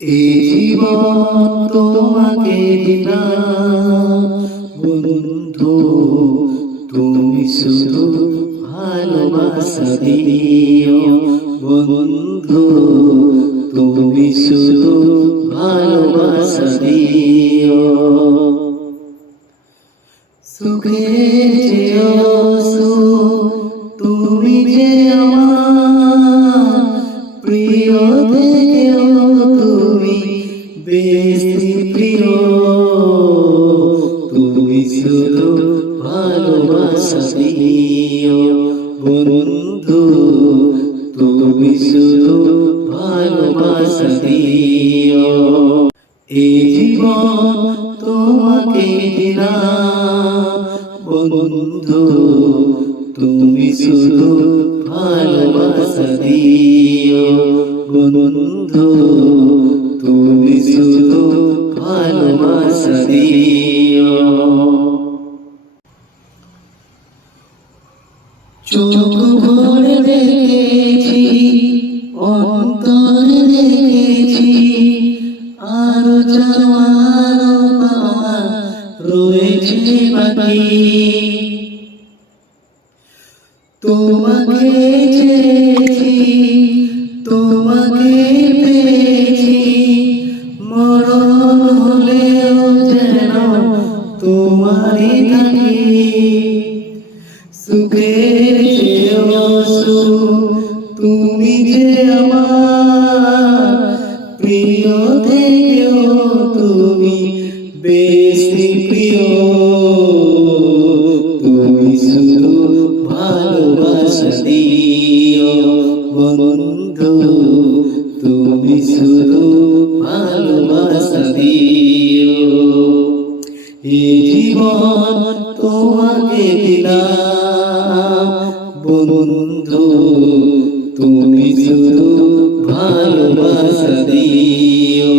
এই জীবন তোমাকে দিলাম বন্ধু, তুমি শুধু ভালোবাসা দিও বন্ধু, তুমি শুধু ভালোবাসা দিও। সুখের চেয়েও সুখ তুমি যে আমার প্রিয়, থেকেও তুমি বেশি প্রিয়, তুমি শুধু ভালোবাসা দিও বন্ধু, তুমি শুধু ভালোবাসা দিও। এই জীবন তোমাকে দিলাম বন্ধু, তুমি শুধু ভালোবাসা দিও বন্ধু, তুমি শুধু ভালোবাসা দিও। চোখ ভরে দেখেছি, অন্তর দেখেছি, আরো যাওয়ার পাওয়া রয়েছে বাকি। তোমাকে চেয়েছি, তোমাকে পেয়েছি, মরণ হলেও যেন তোমারই থাকি। সুখের চেয়েও সুখ তুমি যে আমার প্রিয়, থেকেও তুমি বেশি প্রিয়, তুমি শুধু ভালোবাসা দিও বন্ধু, তুমি শুধু ভালোবাসা দিও। এই জীবন তোমাকে দিলাম বন্ধু, তুমি শুধু ভালোবাসা দিও।